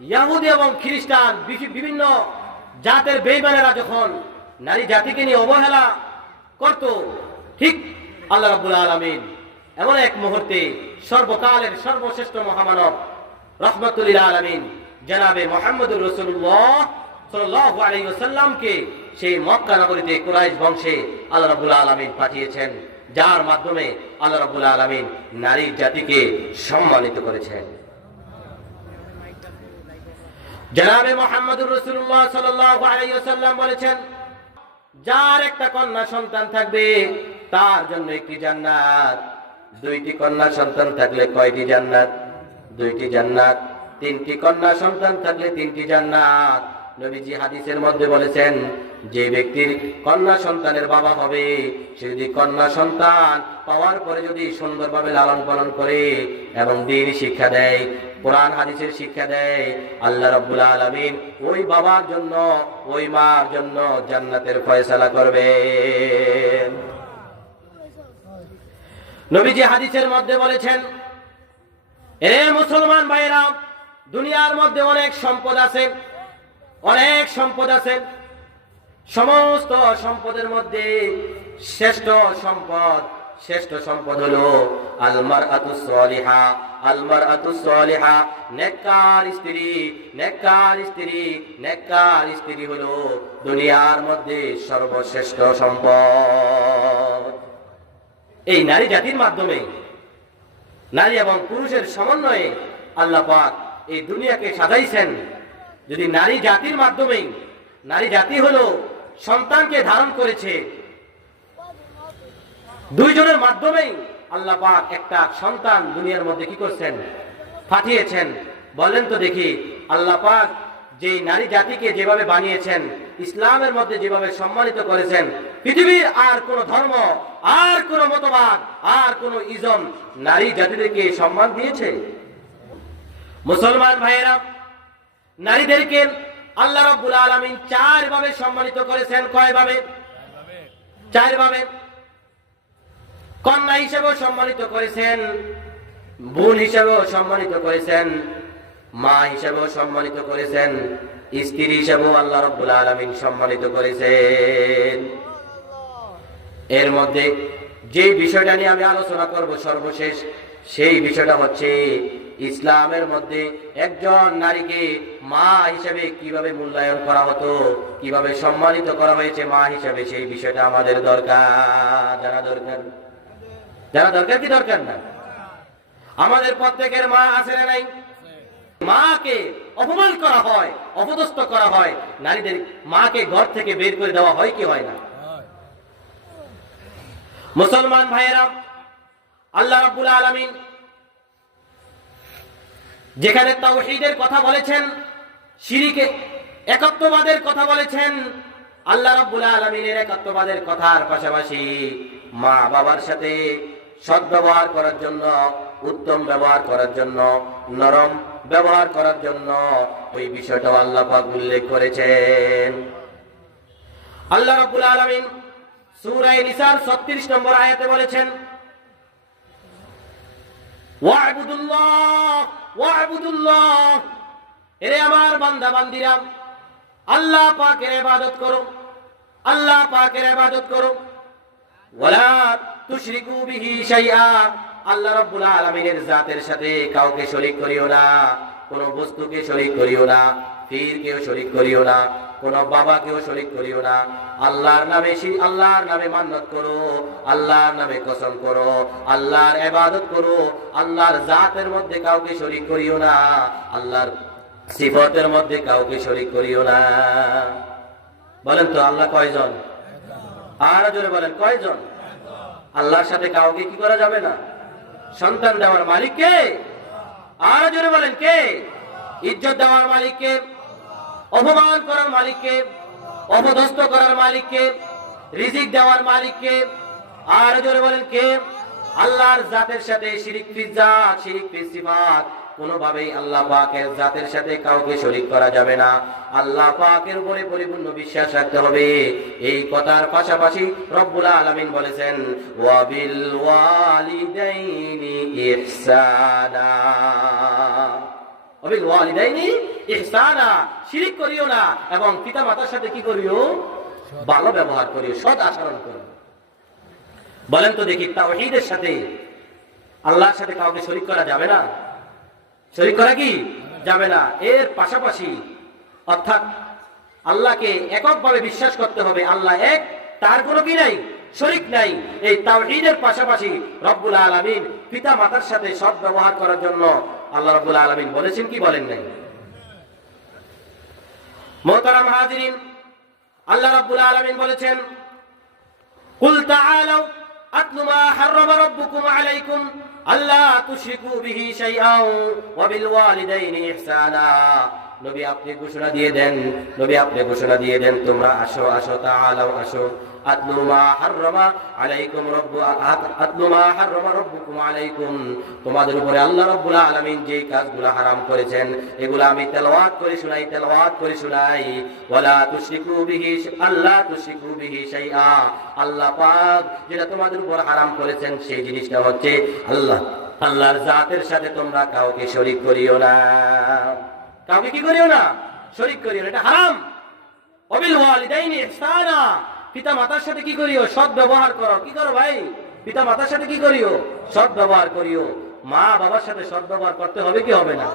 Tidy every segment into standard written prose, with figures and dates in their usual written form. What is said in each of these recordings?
ইহুদি এবং খ্রিস্টান বিভিন্ন জাতের বেঈমানেরা যখন নারী জাতিকে নিয়ে অবহেলা করত, ঠিক আল্লাহ রাব্বুল আলামিন এমন এক মুহূর্তে সর্বকালের সর্বশ্রেষ্ঠ মহামানব রাহমাতুল লিল আলামিন জনাবে মুহাম্মদুর রাসূলুল্লাহ সাল্লাল্লাহু আলাইহি ওয়াসাল্লামকে সেই মক্কা নগরীতে কুরাইশ বংশে আল্লাহ রাব্বুল আলামিন পাঠিয়েছেন, যার মাধ্যমে আল্লাহ রাব্বুল আলামিন নারী জাতিকে সম্মানিত করেছেন। জনাবে মুহাম্মদুর রাসূলুল্লাহ সাল্লাল্লাহু আলাইহি ওয়াসাল্লাম বলেছেন, যার একটা কন্যা সন্তান থাকবে তার জন্য একটি জান্নাত, দুইটি কন্যা সন্তান থাকলে কয়টি জান্নাত? দুইটি জান্নাত। তিনটি কন্যা সন্তান থাকলে তিনটি জান্নাত। নবীজি হাদিসের মধ্যে বলেছেন, যে ব্যক্তির কন্যা সন্তানের বাবা হবে সে যদি কন্যা সন্তান পাওয়ার পরে যদি সুন্দরভাবে লালন পালন করে এবং দ্বীনি শিক্ষা দেয়, কোরআন হাদিসের শিক্ষা দেয়, আল্লাহ রাব্বুল আলামিন ওই বাবার জন্য ওই মার জন্য জান্নাতের ফয়সালা করবেন। নবীজি হাদিসের মধ্যে বলেছেন, এ মুসলমান ভাইরা, দুনিয়ার মধ্যে অনেক সম্পদ আছে, অনেক সম্পদ আছে। সমস্ত সম্পদের মধ্যে শ্রেষ্ঠ সম্পদ হলো আল মারআতুস সালিহা। আল মারআতুস সালিহা, নেককার স্ত্রী হলো দুনিয়ার মধ্যে সর্বশ্রেষ্ঠ সম্পদ। এই নারী জাতির মাধ্যমে, নারী এবং পুরুষের সমন্বয়ে আল্লাহ পাক এই দুনিয়াকে সাজাইছেন। যদি নারী জাতির মাধ্যমেই, নারী জাতি হলো সন্তানকে ধারণ করেছে, দুইজনের মাধ্যমেই আল্লাহ পাক একটা সন্তান দুনিয়ার মধ্যে কি করছেন? পাঠিয়েছেন। বলেন তো দেখি, আল্লাহ পাক যে নারী জাতিকে যেভাবে বানিয়েছেন, ইসলামের মধ্যে যেভাবে সম্মানিত করেছেন, পৃথিবীর আর কোন ধর্ম, আর কোন মতবাদ, আর কোন ইজম নারী জাতিদেরকে সম্মান দিয়েছে? মুসলমান ভাইয়েরা, নারীদেরকে আল্লাহ রাব্বুল আলামিন চার ভাবে সম্মানিত করেছেন। কয় ভাবে? চার ভাবে। কন্যা হিসেবেও সম্মানিত করেছেন, বোন হিসেবেও সম্মানিত করেছেন, মা হিসেবেও সম্মানিত করেছেন, স্ত্রী হিসেবেও আল্লাহ রাব্বুল আলামিন সম্মানিত করেছেন। এর মধ্যে যে বিষয়টা নিয়ে আমি আলোচনা করব সর্বশেষ, সেই বিষয়টা হচ্ছে ইসলামের মধ্যে একজন নারীকে মা হিসেবে কিভাবে মূল্যায়ন করা হতো, কিভাবে সম্মানিত করা হয়েছে মা হিসেবে, সেই বিষয়টা আমাদের দরকার, জানা দরকার। জানা দরকার কি দরকার না? আমাদের প্রত্যেকের মা আছে না নাই? মাকে অপমান করা হয়, অপদস্থ করা হয়, নারীদের মাকে ঘর থেকে বের করে দেওয়া হয় কি হয় না? মুসলমান ভাইয়েরা, আল্লাহ রাব্বুল আলামিন যেখানে তাওহীদের কথা বলেছেন, শিরকে একত্ববাদের কথা বলেছেন, আল্লাহ রাব্বুল আলামিনের একত্ববাদের কথার পাশাপাশি মা বাবার সাথে সদ্ব্যবহার করার জন্য, উত্তম ব্যবহার করার জন্য, নরম ব্যবহার করার জন্য ওই বিষয়টাও আল্লাহ পাক উল্লেখ করেছেন। আল্লাহ রাব্বুল আলামিন সূরা নিসার 36 নম্বর আয়াতে বলেছেন, ওয়া'বুদুল্লাহ, এরে আমার বান্দা বান্দিরা, আল্লাহ পাকের ইবাদত করো, আল্লাহ পাকের ইবাদত করো। ওয়ালা তুশরিকু বিহি শাইআ, আল্লাহ রাব্বুল আলামিনের জাতের সাথে কাউকে শরীক করিও না, কোন বস্তুকে শরীক করিও না, পীরকেও শরীক করিও না, কোন বাবাকেও শরীক করিও না। আল্লাহর নামে মান্নত করো, আল্লাহর নামে কসম করো, আল্লাহর ইবাদত করো, আল্লাহর জাতের মধ্যে কাউকে শরীক করিও না, আল্লাহর সিফাতের মধ্যে কাউকে শরীক করিও না। বলেন তো আল্লাহ কয়জন? আর জোরে বলেন কয়জন? আল্লাহর সাথে কাউকে কি করা যাবে না? সন্তান দেওয়ার মালিক কে? আর জোরে বলেন কে? ইজ্জত দেওয়ার মালিক কে? অপমান করার মালিক কে? অপদস্থ করার মালিক কে? রিজিক দেওয়ার মালিক কে? আর জোরে বলেন কে? আল্লাহর জাতের সাথে শিরিক ফিজ জাত, শিরিক ফিজ সিফাত, কোনোভাবেই আল্লাহ পাকের জাতের সাথে কাউকে শরীক করা যাবে না। আল্লাহ পাকের উপরে পরিপূর্ণ বিশ্বাস রাখতে হবে। এই কথার পাশাপাশি রব্বুল আলামিন বলেছেন, ওয়া বিল ওয়ালিদাইনি ইহসানা, ওয়াবিল ওয়ালিদাইনি ইহসানা, শিরিক করিও না এবং পিতা মাতার সাথে কি করিও, ভালো ব্যবহার করিও, সৎ আচরণ করিও। বলেন তো দেখি, তাওহীদের সাথে আল্লাহর সাথে কাউকে শরীক করা যাবে না? শরীক করা কি যাবে না? এর পাশাপাশি অর্থাৎ আল্লাহকে এককভাবে বিশ্বাস করতে হবে, আল্লাহ এক, তার কোনো কি নাই, শরীক নাই। এই তাওহীদের পাশাপাশি রব্বুল আলামিন পিতা মাতার সাথে সৎ ব্যবহার করার জন্য আল্লাহ রব্বুল আলামিন বলেছেন কি বলেন নাই? মুহতারাম হাজিরিন, আল্লাহ রব্বুল আলামিন বলেছেন, কুল তাআলাউ আতলু মা হাররামা রাব্বুকুম আলাইকুম আল্লা তুশরিকু বিহি শাইআন ওয়া বিল ওয়ালিদাইনি ইহসানা। নবী আপনি ঘোষণা দিয়ে দেন, নবী আপনি ঘোষণা দিয়ে দেন, তোমরা আসো আসো, তাআলাউ আসো, আতলু মা হাররামা আলাইকুম আতলু মা হাররামা রাব্বুকুম আলাইকুম, তোমাদের উপরে আল্লাহ রাব্বুল আলামিন যে কাজগুলো হারাম করেছেন এগুলো আমি তেলাওয়াত করে শোনাই। ওয়ালা তুশরিকু বিহি আল্লা তুশরিকু বিহি শাইআ, আল্লাহ পাক যেটা তোমাদের উপর হারাম করেছেন সেই জিনিসটা হচ্ছে আল্লাহর জাতের সাথে তোমরা কাউকে শরীক করিও না। কাউকে কি করিও না? শরীক করিও না, এটা হারাম। ওয়াবিল ওয়ালিদাইনি ইহসানা, পিতা মাতার সাথে কি করিও? সৎ ব্যবহার করো। কি করো ভাই? পিতা মাতার সাথে কি করিও? সৎ ব্যবহার করিও। মা বাবার সাথে সৎ ব্যবহার করতে হবে কি হবে না?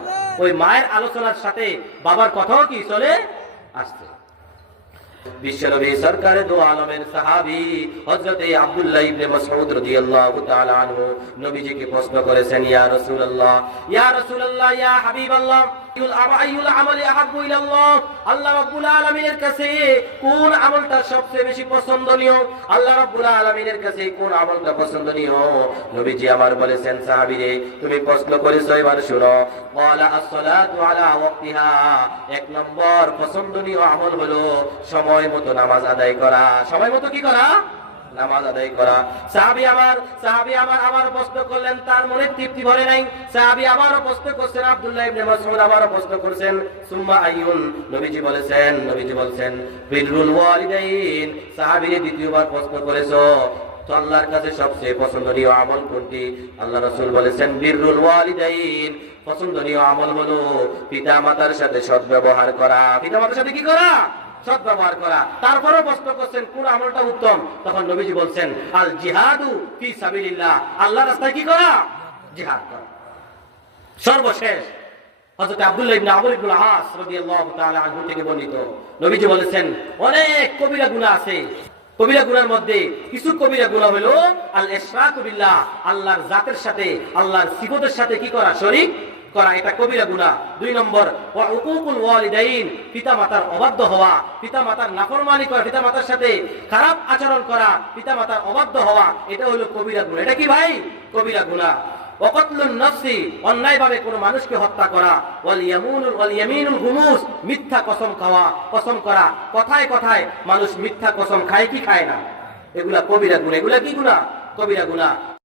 ওই মায়ের আলোচনার সাথে বাবার কথাও কি চলে আসছে। বিশ্বনবী সরকারে দো আলমের সাহাবী হযরতে আব্দুল্লাহ ইবনে মাসউদ রাদিয়াল্লাহু তাআলা আনহু নবীজিকে প্রশ্ন করেছেন, ইয়া রাসূলুল্লাহ, ইয়া রাসূলুল্লাহ, ইয়া হাবিবাল্লাহ, আইয়ুল আমালি আহাব্বু ইলাল্লাহ, আল্লাহ রাব্বুল আলামিনের কাছে কোন আমলটা সবচেয়ে বেশি পছন্দনীয়? আল্লাহ রাব্বুল আলামিনের কাছে কোন আমলটা পছন্দনীয়? নবীজি আমার বলেছেন, সাহাবীরে তুমি প্রশ্ন করেছো, এবার শুনো। ক্বালা আস-সালাতু আলা ওয়াক্তিহা, এক নম্বর পছন্দনীয় আমল হলো সময় মতো নামাজ আদায় করা। সময় মতো কি করা? নামাজ আদায় করা। সাহাবী আমার আবার প্রশ্ন করলেন, তার মনে তৃপ্তি ভরে নাই। সাহাবী আবারও প্রশ্ন করছেন, আব্দুল্লাহ ইবনে মাসউদ আবারও প্রশ্ন করছেন, সুম্মা আইয়ুন, নবীজি বলেছেন বিররুল ওয়ালিদাইন। সাহাবী দ্বিতীয়বার প্রশ্ন করেছো, তো আল্লাহর কাছে সবচেয়ে পছন্দনীয় আমল কোনটি? আল্লাহ রাসূল বলেছেন বিররুল ওয়ালিদাইন, পছন্দনীয় আমল হলো পিতা মাতার সাথে সৎ ব্যবহার করা। পিতা মাতার সাথে কি করা? সৎ ব্যবহার করা। তারপরও প্রশ্ন করছেন কোন আমলটা উত্তম? তখন নবীজি বলছেন আল জিহাদু ফি সাবিলিল্লাহ, আল্লাহর রাস্তায় কি করা? জিহাদ করা। সর্বশেষ হযরত আব্দুল্লাহ ইবনে আমর ইবনে আস রাদিয়াল্লাহু তাআলা আনহু থেকে বর্ণিত, নবীজি বলেছেন অনেক কবিরা গুনাহ আছে। কবিরা গুনার মধ্যে কিছু কবিরা গুনাহ হলো আল ইশরাকু বিল্লাহ, আল্লাহর জাতের সাথে, আল্লাহর সিফাতের সাথে কি করা? শরীক করা, এটা কবিরা গুনাহ। 2 নম্বর ওয়া উকুকুল ওয়ালিদাইন, পিতা মাতার অবাধ্য হওয়া, পিতা মাতার নাফরমানি করা, পিতা মাতার সাথে খারাপ আচরণ করা, পিতা মাতার অবাধ্য হওয়া, এটা হলো কবিরা গুনাহ। এটা কি ভাই? কবিরা গুনাহ। ওয়াকাতলুন নাফসি, অন্যায়ভাবে কোনো মানুষকে হত্যা করা। ওয়াল ইয়ামিনুল গুমুস, মিথ্যা কসম করা। কথায় কথায় মানুষ মিথ্যা কসম খায় কি খায় না? এগুলা কবিরা গুনাহ। এগুলা কি গুনাহ? কবিরা গুনাহ।